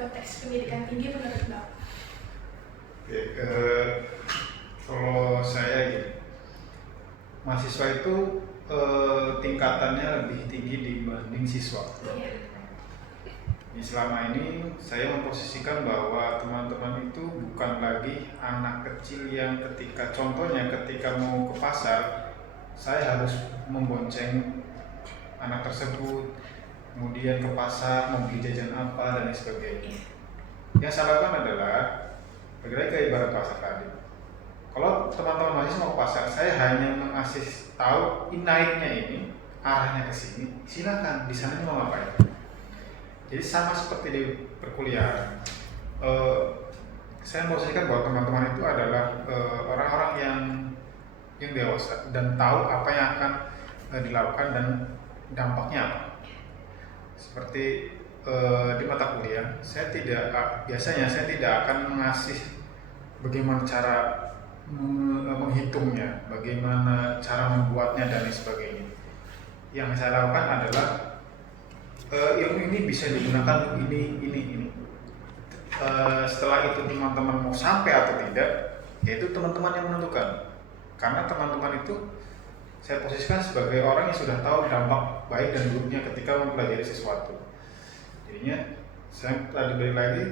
konteks pendidikan tinggi menurut Bapak? Oke, kalau saya gitu, mahasiswa itu tingkatannya lebih tinggi dibanding siswa. Selama ini saya memposisikan bahwa teman-teman itu bukan lagi anak kecil yang contohnya ketika mau ke pasar, saya harus membonceng anak tersebut, kemudian ke pasar, mau beli jajan apa, dan lain sebagainya. Yang saya lakukan adalah, bagi kayak ibarat pasar tadi. Kalau teman-teman mahasiswa mau ke pasar, saya hanya mengasih tahu naiknya ini, arahnya ke sini, silakan, di sana mau ngapain. Jadi sama seperti di perkuliahan, saya memposisikan bahwa teman-teman itu adalah orang-orang yang dewasa dan tahu apa yang akan dilakukan dan dampaknya apa. Seperti di mata kuliah, biasanya saya tidak akan mengasih bagaimana cara menghitungnya, bagaimana cara membuatnya dan lain sebagainya. Yang saya lakukan adalah ilmu ini bisa digunakan ini. Setelah itu teman-teman mau sampai atau tidak, yaitu teman-teman yang menentukan. Karena teman-teman itu saya posisikan sebagai orang yang sudah tahu dampak baik dan buruknya ketika mempelajari sesuatu. Jadinya saya tadi balik lagi,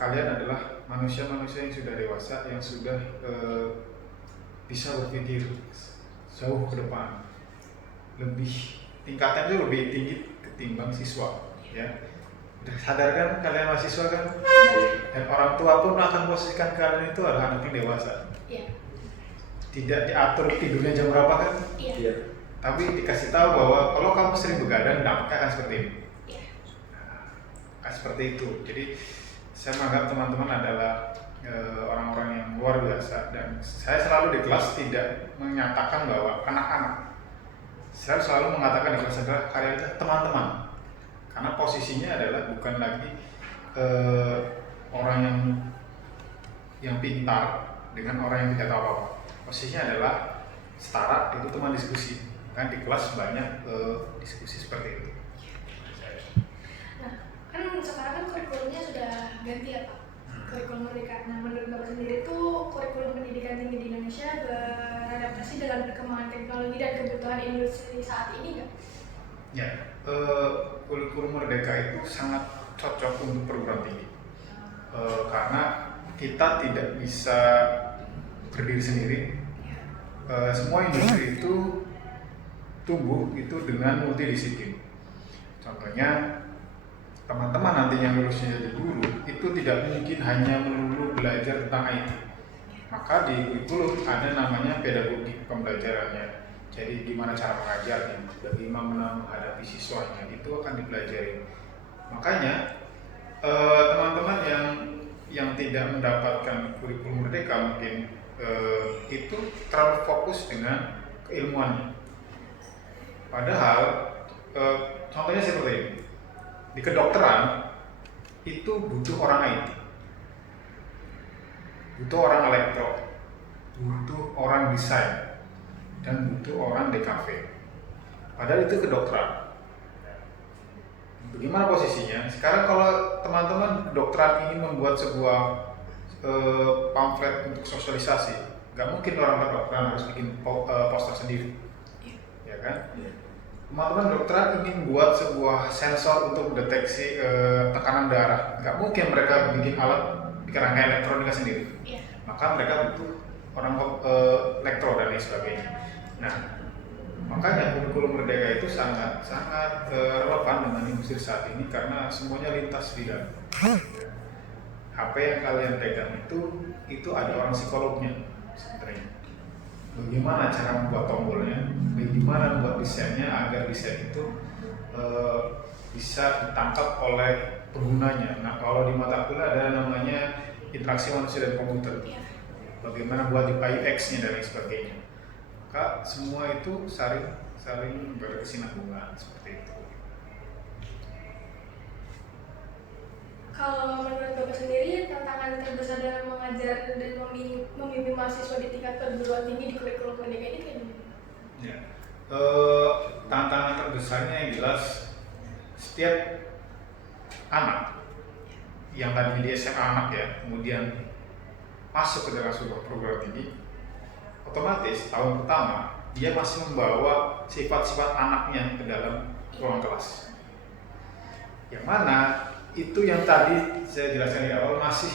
kalian adalah manusia-manusia yang sudah dewasa, yang sudah bisa berpikir jauh ke depan, tingkatnya itu lebih tinggi ketimbang siswa, ya. Sadarkan kalian mahasiswa kan, dan orang tua pun akan posisikan kalian itu adalah anak yang dewasa. Tidak diatur tidurnya jam berapa kan, tapi dikasih tahu bahwa kalau kamu sering begadang, dampaknya akan seperti ini. Nah, seperti itu. Jadi saya menganggap teman-teman adalah orang-orang yang luar biasa, dan saya selalu di kelas tidak menyatakan bahwa anak-anak. Saya selalu mengatakan di kelas adalah kalian teman-teman, karena posisinya adalah bukan lagi orang yang pintar dengan orang yang tidak tahu apa-apa. Posisinya adalah setara, itu teman diskusi. Kan di kelas banyak diskusi seperti itu. Nah, kan sekarang kan kurikulumnya sudah ganti ya Pak, kurikulum Merdeka. Nah, menurut Bapak sendiri itu kurikulum pendidikan tinggi di Indonesia beradaptasi dengan perkembangan teknologi dan kebutuhan industri saat ini nggak? Ya, kurikulum Merdeka itu sangat cocok untuk perguruan tinggi, karena kita tidak bisa berdiri sendiri. Semua industri itu tumbuh itu dengan multidisiplin. Contohnya, teman-teman nanti yang lulusnya jadi guru itu tidak mungkin hanya melulu belajar tentang IT. Maka di kurikulum ada namanya pedagogi pembelajarannya. Jadi gimana cara mengajarnya, bagaimana menghadapi siswanya, itu akan dipelajari. Makanya teman-teman yang tidak mendapatkan kurikulum Merdeka mungkin itu terlalu fokus dengan keilmuannya. Padahal contohnya seperti ini, di kedokteran itu butuh orang IT, butuh orang elektro, butuh orang desain, dan butuh orang DKV. Padahal itu kedokteran. Bagaimana posisinya? Sekarang kalau teman-teman kedokteran ingin membuat sebuah pamflet untuk sosialisasi, nggak mungkin orang kedokteran harus bikin poster sendiri, ya kan? Teman-teman kedokteran ingin buat sebuah sensor untuk mendeteksi tekanan darah, nggak mungkin mereka bikin alat rangka elektronika sendiri. Maka mereka butuh orang elektro dan lain sebagainya. Nah, makanya kurikulum Merdeka itu sangat relevan dengan industri saat ini karena semuanya lintas bidang. HP yang kalian pegang itu ada orang psikolognya sebenarnya. Bagaimana cara membuat tombolnya, bagaimana membuat desainnya agar desain itu bisa ditangkap oleh penggunanya. Nah, kalau di mata kuliah ada namanya interaksi manusia dan komputer. Bagaimana buat di UX-nya dan lain sebagainya. Maka semua itu saling berkesinambungan seperti itu. Kalau menurut Bapak sendiri, tantangan terbesar dalam mengajar dan membimbing mahasiswa di tingkat perguruan tinggi di kurikulum Merdeka ini kayak gimana? Ya, tantangan terbesarnya yang jelas setiap anak yang tadi di SMA anak ya, kemudian masuk ke dalam sebuah program ini, otomatis tahun pertama dia masih membawa sifat-sifat anaknya ke dalam ruang kelas. Yang mana itu yang tadi saya jelaskan di awal masih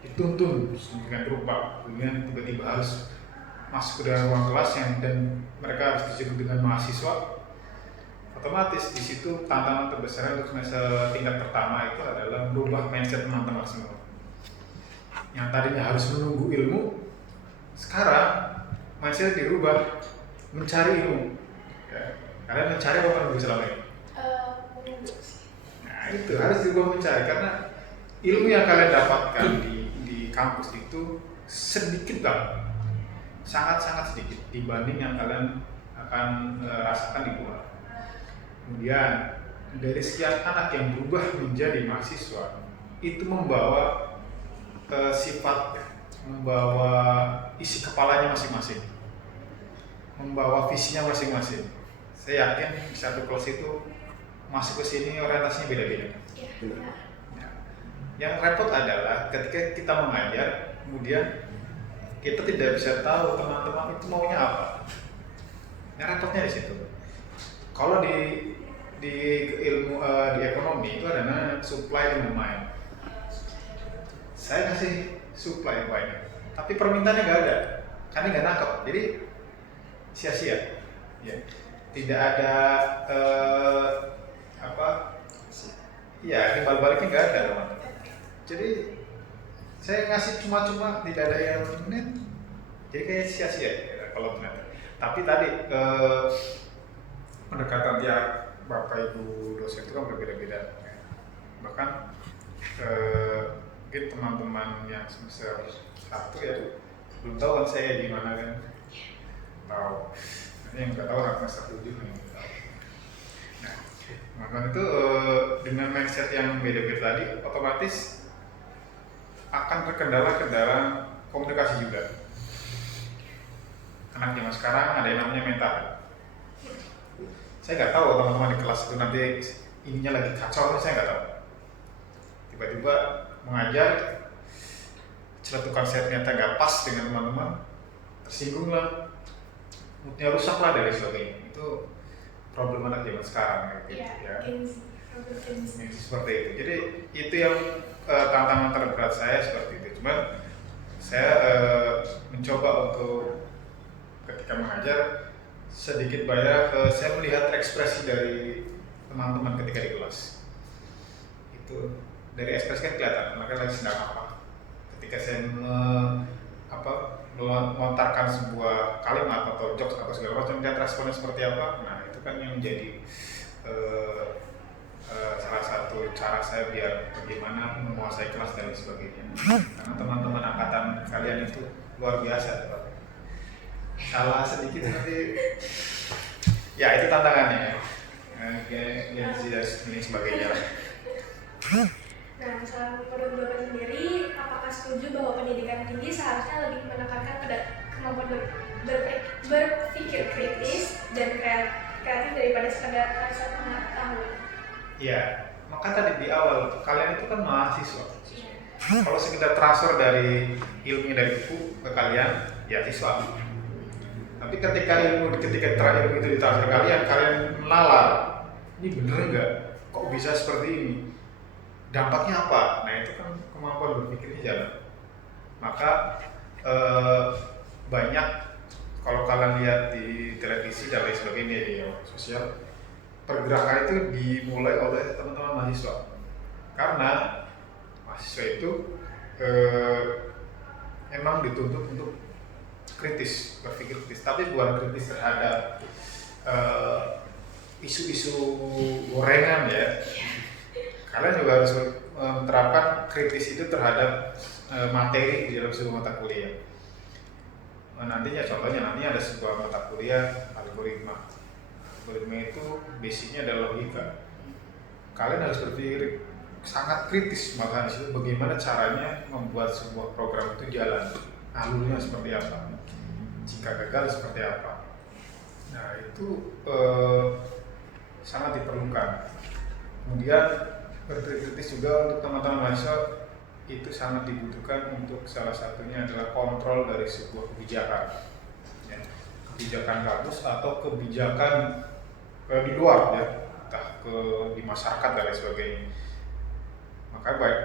dituntun dengan rupa, kemudian tiba-tiba harus masuk ke dalam ruang kelas dan mereka harus disebut dengan mahasiswa. Otomatis di situ tantangan terbesar untuk semester tingkat pertama itu adalah merubah mindset teman-teman semua. Yang tadinya harus menunggu ilmu, sekarang mindset dirubah mencari ilmu. Ya. Kalian mencari apa yang selama ini? Nah itu harus dirubah mencari, karena ilmu yang kalian dapatkan di kampus itu sedikit banget, sangat-sangat sedikit dibanding yang kalian akan rasakan di luar. Kemudian dari sekian anak yang berubah menjadi mahasiswa itu membawa sifat, membawa isi kepalanya masing-masing, membawa visinya masing-masing. Saya yakin satu kelas itu masuk ke sini orientasinya beda-beda. Ya. Yang repot adalah ketika kita mengajar, kemudian kita tidak bisa tahu teman-teman itu maunya apa. Yang repotnya di situ. Kalau di ilmu di ekonomi itu ada namanya supply and demand. Saya kasih supply yang banyak, tapi permintaannya nggak ada, karena nggak nangkep, jadi sia-sia. Ya. Tidak ada timbal baliknya nggak ada, teman. Jadi saya ngasih cuma-cuma, tidak ada yang net, jadi kayak sia-sia ya, kalau ternyata. Tapi tadi pendekatan tiap Bapak Ibu dosen itu kan berbeda-beda. Bahkan mungkin teman-teman yang semester 1 ya belum tahu kan saya gimana kan. Tahu. Nanti yang nggak tahu orang semester 7 yang nggak tahu. Nah, maka itu dengan mindset yang beda-beda tadi, otomatis akan terkendala komunikasi juga. Anak zaman sekarang ada yang namanya mental. Saya nggak tahu teman-teman di kelas itu nanti ininya lagi kacau, saya nggak tahu. Tiba-tiba mengajar, celetukan saya ternyata nggak pas dengan teman-teman, tersinggung lah, moodnya rusak lah dari sebagainya. Itu problem anak zaman sekarang gitu, ya. Seperti itu. Jadi itu yang tantangan terberat saya seperti itu. Cuman saya mencoba untuk ketika mengajar sedikit banyak saya melihat ekspresi dari teman-teman ketika di kelas. Itu dari ekspresi kan kelihatan mereka lagi sedang apa. Ketika saya melontarkan sebuah kalimat atau jokes atau segala macam, lihat responnya seperti apa. Nah itu kan yang menjadi salah satu cara saya biar bagaimana menguasai kelas dan sebagainya. Karena teman-teman angkatan kalian itu luar biasa. Salah sedikit nanti ya itu tantangannya ya ini sebagainya. Nah, menurut Bapak sendiri, apakah setuju bahwa pendidikan tinggi seharusnya lebih menekankan pada kemampuan berpikir kritis dan kreatif daripada sekadar rasa pengetahuan? Iya, maka tadi di awal kalian itu kan mahasiswa. Kalau sekedar transfer dari ilmunya dari buku ke kalian, ya siswa. Tapi ketika ilmu itu ditransfer kalian menalar, ini bener nggak? Kok bisa seperti ini? Dampaknya apa? Nah itu kan kemampuan berpikirnya jalan. Maka banyak kalau kalian lihat di televisi dan lain sebagainya di sosial, pergerakan itu dimulai oleh teman-teman mahasiswa. Karena mahasiswa itu emang dituntut untuk kritis, berpikir kritis, tapi bukan kritis terhadap isu-isu gorengan ya. Kalian juga harus menerapkan kritis itu terhadap materi di dalam sebuah mata kuliah. Nantinya ada sebuah mata kuliah algoritma. Algoritma itu basicnya adalah logika. Kalian harus berpikir sangat kritis makanya itu bagaimana caranya membuat sebuah program itu jalan, alurnya seperti apa. Jika gagal seperti apa. Nah itu sangat diperlukan. Kemudian berpikir kritis juga untuk teman-teman mahasiswa itu sangat dibutuhkan untuk salah satunya adalah kontrol dari sebuah kebijakan, ya. Kebijakan bagus atau kebijakan di luar, ya, entah di masyarakat dan lain sebagainya. Makanya baik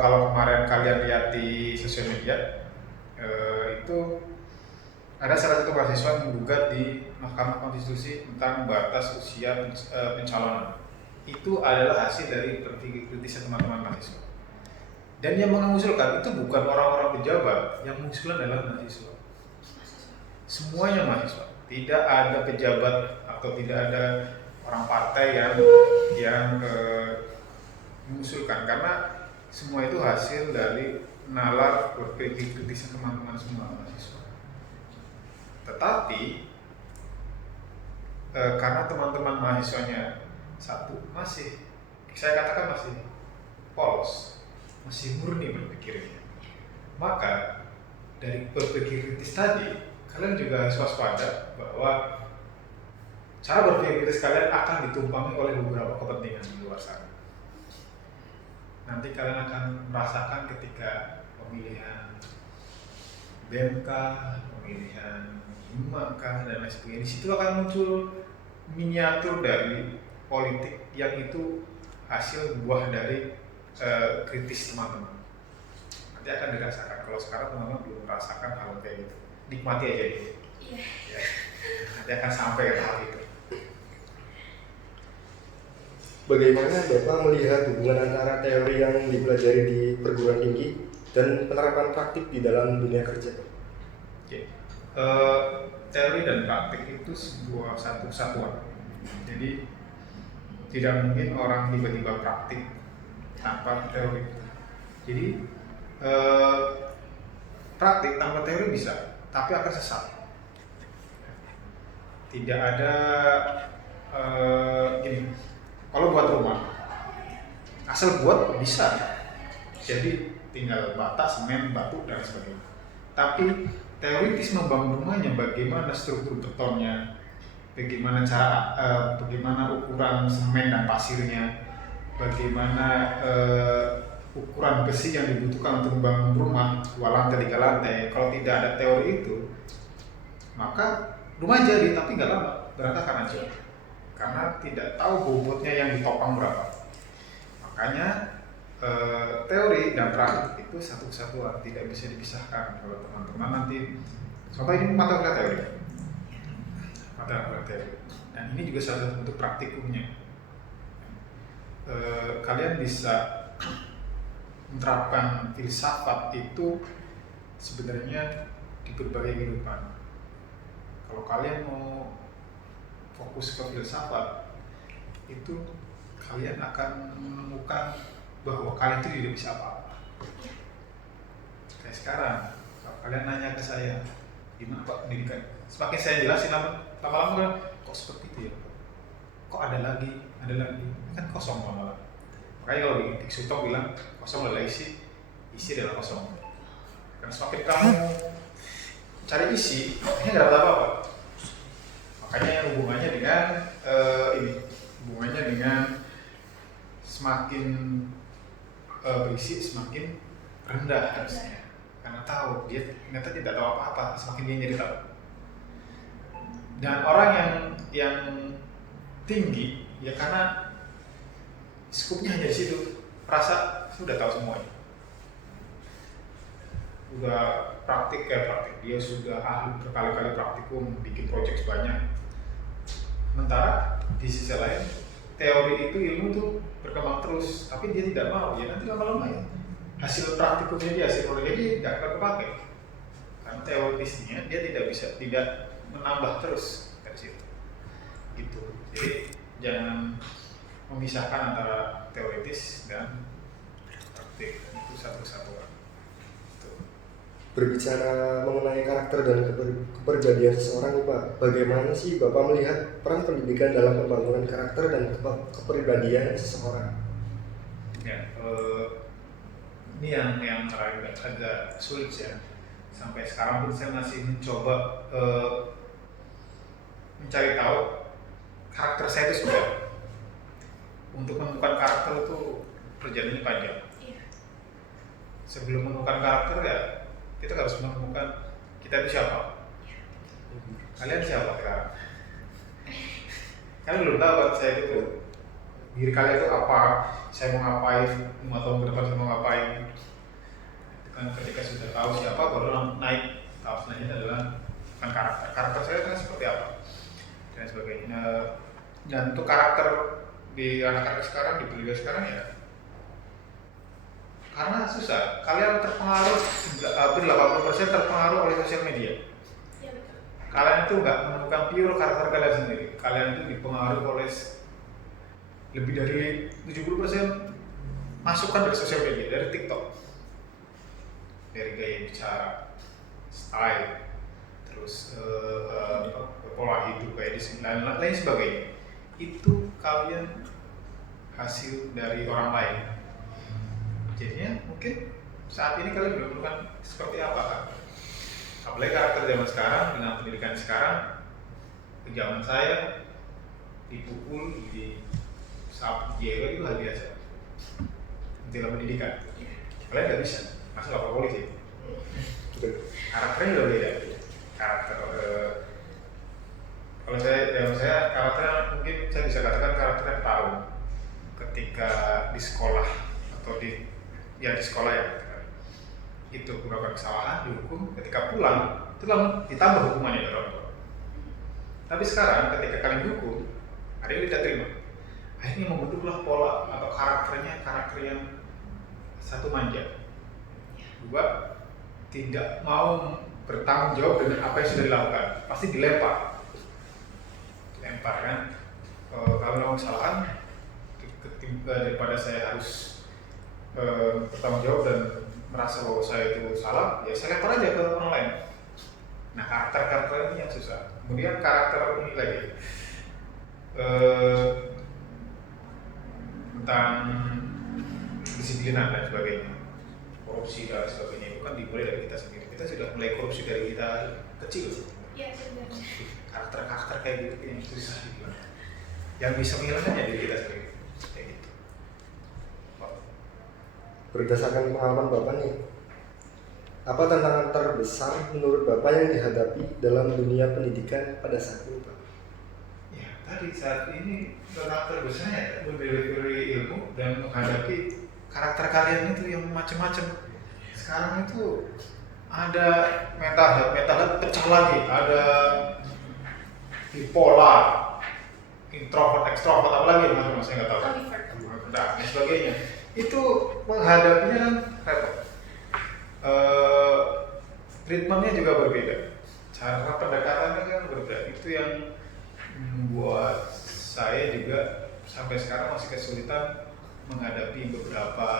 kalau kemarin kalian lihat di sosial media, itu ada salah satu mahasiswa yang menggugat di Mahkamah Konstitusi tentang batas usia pencalonan. Itu adalah hasil dari berpikir kritisnya teman-teman mahasiswa. Dan yang mengusulkan itu bukan orang-orang pejabat, yang mengusulkan adalah mahasiswa. Semuanya mahasiswa. Tidak ada pejabat atau tidak ada orang partai yang mengusulkan, karena semua itu hasil dari nalar berpikir kritis teman-teman semua mahasiswa. Tetapi karena teman-teman mahasiswanya satu masih, saya katakan masih polos, masih murni berpikirnya, maka dari berpikir kritis tadi kalian juga harus waspada bahwa cara berpikir kritis kalian akan ditumpangi oleh beberapa kepentingan di luar sana. Nanti kalian akan merasakan ketika pemilihan BMK, pemilihan HIMA dan lain sebagainya, di situ akan muncul miniatur dari politik yang itu hasil buah dari kritis teman-teman. Nanti akan dirasakan. Kalau sekarang teman-teman belum merasakan hal kayak gitu, nikmati aja gitu. Iya. Ya. Nanti akan sampai ke tahap itu. Bagaimana Bapak melihat hubungan antara teori yang dipelajari di perguruan tinggi dan penerapan praktik di dalam dunia kerja? Oke. Teori dan praktik itu sebuah satu kesatuan. Jadi tidak mungkin orang tiba-tiba praktik tanpa teori. Jadi praktik tanpa teori bisa, tapi akan sesat. Tidak ada gini. Kalau buat rumah, asal buat bisa. Jadi tinggal bata, semen, batu dan sebagainya. Tapi teoritis membangun rumahnya, bagaimana struktur betonnya, bagaimana bagaimana ukuran semen dan pasirnya, bagaimana ukuran besi yang dibutuhkan untuk membangun rumah 2 lantai, 3 lantai. Kalau tidak ada teori itu, maka rumah jadi tapi nggak lama, berantakan aja. Karena tidak tahu bobotnya yang ditopang berapa. Makanya teori dan praktik itu satu kesatuan, tidak bisa dipisahkan. Kalau teman-teman nanti, contoh ini mata kuliah teori, dan ini juga salah satu bentuk praktikumnya. Kalian bisa menerapkan filsafat itu sebenarnya di berbagai kehidupan. Kalau kalian mau fokus ke filsafat, itu kalian akan menemukan bahwa kalian itu tidak bisa apa-apa. Kayak sekarang, kalau kalian nanya ke saya, gimana Pak pendidikan? Semakin saya jelasin lama-lama kan, kok seperti itu ya? Kok ada lagi, kan kosong lama-lama. Makanya kalau di Sutong bilang kosong adalah isi adalah kosong. Karena semakin kamu cari isi, ini nggak dapat apa-apa. Makanya hubungannya dengan hubungannya dengan semakin berisi semakin rendah harusnya. Karena tahu dia ternyata tidak tahu apa-apa, semakin dia jadi tahu. Dan orang yang tinggi ya karena skupnya hanya di situ, merasa sudah tahu semuanya, udah praktik dia sudah ahli berkali-kali praktikum, bikin project banyak. Sementara di sisi lain teori itu ilmu tuh berkembang terus, tapi dia tidak mau, ya nanti lama-lama ya hasil praktikumnya dia, hasil proyeknya dia nggak akan kepake karena teoritisnya dia tidak menambah terus dari situ gitu. Jadi jangan memisahkan antara teoritis dan praktik, itu satu kesatuan. Berbicara mengenai karakter dan kepribadian seseorang nih Pak, bagaimana sih Bapak melihat peran pendidikan dalam pembangunan karakter dan kepribadian seseorang? Ya, ini yang agak sulit ya. Sampai sekarang pun saya masih mencoba mencari tahu karakter saya itu seperti apa. untuk menemukan karakter itu perjalanannya panjang. Iya. Sebelum menemukan karakter ya kita harus menemukan kita itu siapa. Kalian siapa sekarang? Kalian belum tahu kan saya itu diri kalian itu apa, saya mau ngapain, 5 tahun ke depan saya mau ngapain. Itu kan ketika sudah tahu siapa baru naik tahap selanjutnya adalah kan karakter saya kan seperti apa dan sebagainya. Dan untuk karakter di anak-anak sekarang, di belia sekarang ya karena susah, kalian terpengaruh hampir 80% terpengaruh oleh sosial media. Iya betul. Kalian itu nggak menemukan pure karakter kalian sendiri, kalian itu dipengaruhi oleh lebih dari 70% masukan dari sosial media, dari TikTok, dari gaya bicara, style, terus pola hidup kayak di sini, lain sebagainya. Itu kalian hasil dari orang lain. Jadinya mungkin saat ini kalian belum menemukan seperti apa kan? Apalagi karakter zaman sekarang dengan pendidikan sekarang, ke zaman saya dipukul, di sapu jewe itu hal biasa. Dalam pendidikan, kalian nggak bisa masuk lapor polisi. Karakternya udah beda. Karakter kalau saya karakternya mungkin saya bisa katakan karakternya tahu ketika di sekolah atau di sekolah ya itu melakukan kesalahan dihukum, ketika pulang itu langsung ditambah hukumannya dari orang tua. Tapi sekarang ketika kalian dihukum ada yang tidak terima, akhirnya membentuklah pola atau karakter yang satu manja, dua tidak mau bertanggung jawab dengan apa yang sudah dilakukan, pasti dilempar kan. Kalau melakukan kesalahan daripada saya harus bertanggung jawab dan merasa bahwa saya itu salah, ya saya lempar aja ke orang lain. Nah karakter ini yang susah. Kemudian karakter ini lagi tentang disiplinan dan sebagainya, korupsi dan sebagainya itu kan dimulai dari kita sendiri. Kita sudah mulai korupsi dari kita kecil. Iya sebenarnya. Karakter kayak gitu yang susah dibilang. Yang bisa menghilangkannya diri kita sendiri. Kayak gitu. Berdasarkan pengalaman Bapak nih, apa tantangan terbesar menurut Bapak yang dihadapi dalam dunia pendidikan pada saat ini, Pak? Ya, tadi saat ini karakter besarnya memberi ilmu dan menghadapi karakter kalian itu yang macam-macam. Sekarang itu ada mental health pecah lagi, ada bipolar, introvert, extrovert, apa lagi mas saya nggak tahu. Dan sebagainya. Itu menghadapinya kan repot. Treatmentnya juga berbeda, cara pendekatannya kan berbeda. Itu yang membuat saya juga sampai sekarang masih kesulitan menghadapi beberapa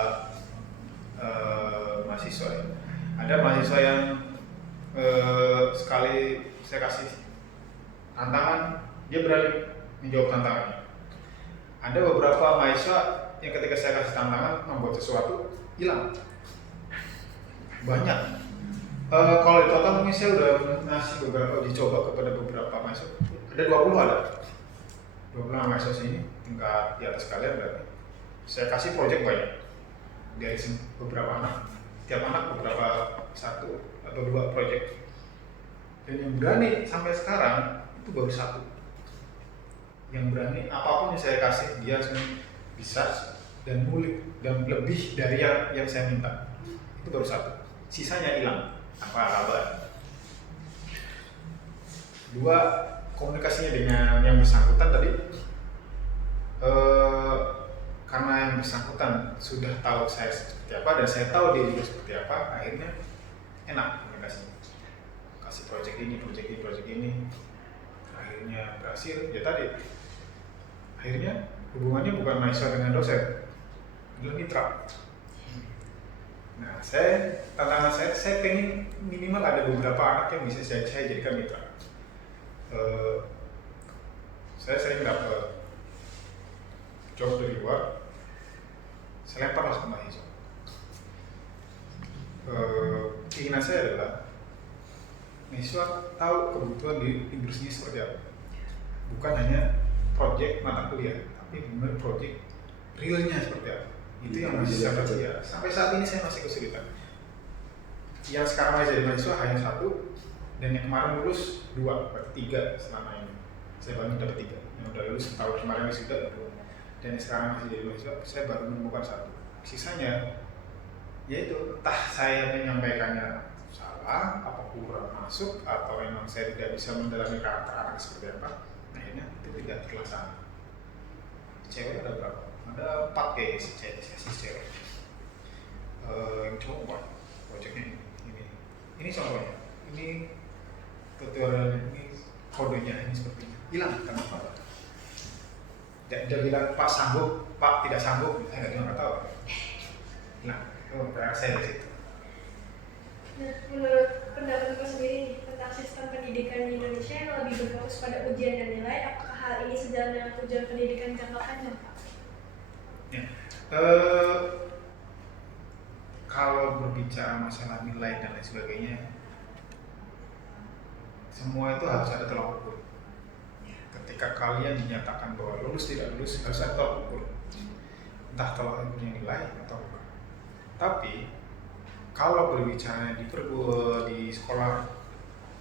mahasiswa. Ada mahasiswa yang sekali saya kasih tantangan, dia berani menjawab tantangannya. Ada beberapa mahasiswa yang ketika saya kasih tantangan membuat sesuatu hilang. Banyak. Kalau di total mungkin saya udah ngasih beberapa uji coba kepada beberapa mahasiswa. Ada 20 ada. 20 mahasiswa sini tingkat di atas kalian berarti. Saya kasih proyek banyak dari beberapa anak. Tiap anak beberapa 1 atau 2 proyek. Dan yang berani sampai sekarang itu baru 1. Yang berani apapun yang saya kasih dia bisa dan ngulik dan lebih dari yang saya minta. Itu baru 1. Sisanya hilang. Apa kabar? 2, komunikasinya dengan yang bersangkutan tadi. Karena yang bersangkutan sudah tahu saya seperti apa dan saya tahu dia juga seperti apa, akhirnya enak komunikasinya. Kasih proyek ini, akhirnya berhasil. Ya tadi, akhirnya hubungannya bukan mahasiswa dengan dosen, adalah mitra. Nah, tantangan saya pengen minimal ada beberapa anak yang bisa saya jadikan mitra. Saya sering dapat job dari luar, saya lempar langsung ke mahasiswa. Keinginan saya adalah mahasiswa tahu kebutuhan di industri seperti apa, bukan hanya proyek mata kuliah, tapi benar proyek realnya seperti apa. Itu yang masih sampai saat ini saya masih kesulitan. Yang sekarang masih jadi mahasiswa hanya 1, dan yang kemarin lulus 2, berarti 3 selama ini. Saya baru dapat 3. Yang udah lulus tahun kemarin sudah 2. Dan yang sekarang masih jadi mahasiswa, saya baru menemukan 1. Sisanya yaitu entah saya menyampaikannya salah, apa kurang masuk, atau memang saya tidak bisa mendalami karakter anak seperti apa. Akhirnya itu tidak terlaksana. Cewek ada berapa? Ada 4 kayaknya sih cewek. Yang cowok projectnya ini contohnya, ini tutorial, ini kodenya, ini seperti ini. Hilang kenapa? Dia bilang Pak sanggup, Pak tidak sanggup, saya nggak tahu. Nah, itu PR saya di situ. Nah, menurut pendapat Mas sendiri nih, tentang sistem pendidikan di Indonesia yang lebih berfokus pada ujian dan nilai, apakah hal ini sejalan dengan tujuan pendidikan jangka panjang, Pak? Ya. Kalau berbicara masalah nilai dan lain sebagainya, semua itu harus ada tolak ukur. Ketika kalian dinyatakan bahwa lulus tidak lulus, harus ada tolak ukur. Entah tolak ukurnya nilai atau apa. Tapi kalau berbicara di sekolah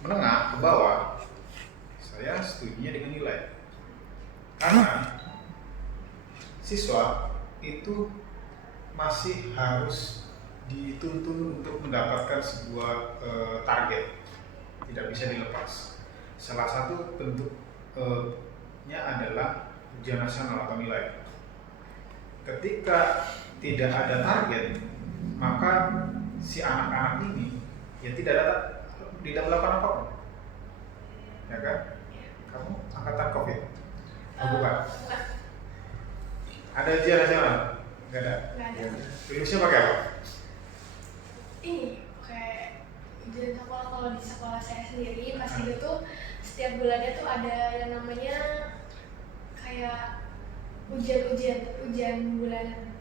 menengah ke bawah, saya setujunya dengan nilai. Karena siswa itu masih harus dituntun untuk mendapatkan sebuah target, tidak bisa dilepas. Salah satu bentuknya adalah ujian nasional atau nilai. Ketika tidak ada target, maka si anak-anak ini ya tidak melakukan apa-apa, ya kan? Kamu angkatan COVID? Bukan. Ada ujian nasional? Nggak ada. Lulusnya pakai apa? Ini kayak ujian sekolah. Kalau di sekolah saya sendiri pas itu tuh setiap bulannya tuh ada yang namanya kayak ujian bulanan.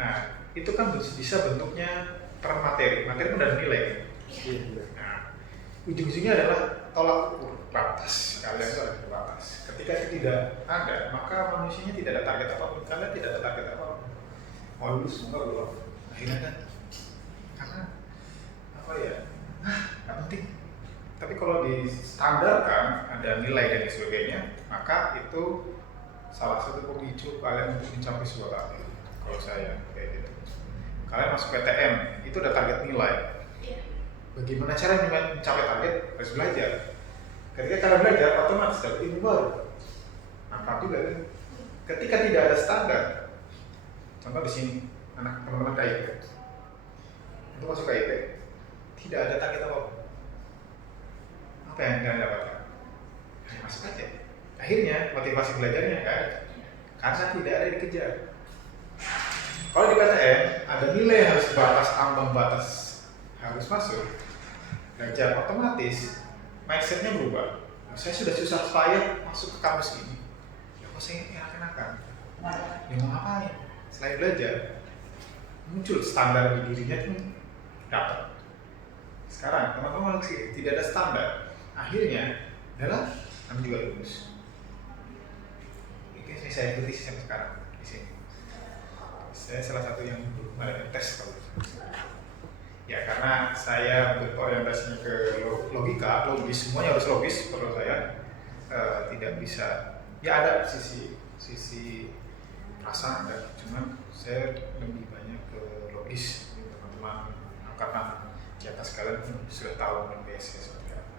Nah, itu kan bisa bentuknya per materi pun ada nilai. Iya. Nah, ujung-ujungnya adalah tolak ukur batas. Kalian itu ada batas. Ketika itu tidak ada, maka manusianya tidak ada target apapun. Kalian tidak ada target apapun. Mau lulus enggak belum? Akhirnya kan, karena apa ya? Nggak penting. Tapi kalau distandarkan ada nilai dan sebagainya, maka itu salah satu pemicu kalian untuk mencapai sebuah target. Kalau saya kayak gitu. Kalian masuk PTN, itu ada target nilai. Iya. Bagaimana cara mencapai target? Harus belajar. Ketika kalian belajar, otomatis dapat ilmu baru. Nampak juga kan? Ketika tidak ada standar, contoh di sini, anak teman-teman KIP, itu masuk KIP, tidak ada target apa-apa. Apa yang kalian dapatkan? Masuk aja. Akhirnya motivasi belajarnya nggak ada, karena tidak ada yang dikejar. Kalau di PTN ada nilai yang harus batas, ambang batas harus masuk, belajar otomatis mindsetnya berubah. Saya sudah susah payah masuk ke kampus ini, ya kok saya enak-enakan? Ya mau ngapain? Selain belajar, muncul standar di dirinya pun dapat. Sekarang teman-teman tidak ada standar, akhirnya adalah kami juga lulus. Ini saya ikuti sampai sekarang di sini. Saya salah satu yang belum ada tes kalau ya, karena saya berorientasinya ke logis, semuanya harus logis. Kalau saya tidak bisa, ya ada sisi perasaan, cuman saya lebih banyak ke logis. Teman-teman angkatan di atas kalian sudah tahu BSC seperti apa.